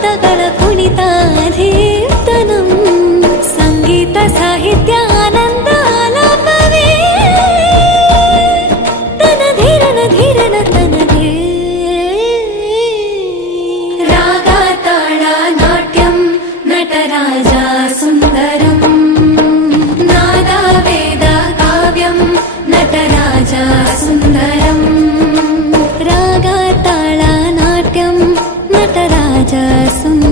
ಪದಗಳ ಕುಣಿತಾಧೀರ್ತನಂ ಸಂಗೀತ ಸಾಹಿತ್ಯ ಆನಂದ ಆಲಾಪವೇ ತನ ಧೀರನ ಧೀರನ ತನದೇ ರಾಗ ತಾಳ ನಾಟ್ಯಂ ನಟರಾಜ ಸುಂದರಂ ನಾದ ವೇದ ಕಾವ್ಯಂ ನಟರಾಜ ಸುಂದರಂ ರಾಗ ತಾಳ ನಾಟ್ಯಂ ನಟರಾಜ ಸುಂದರಂ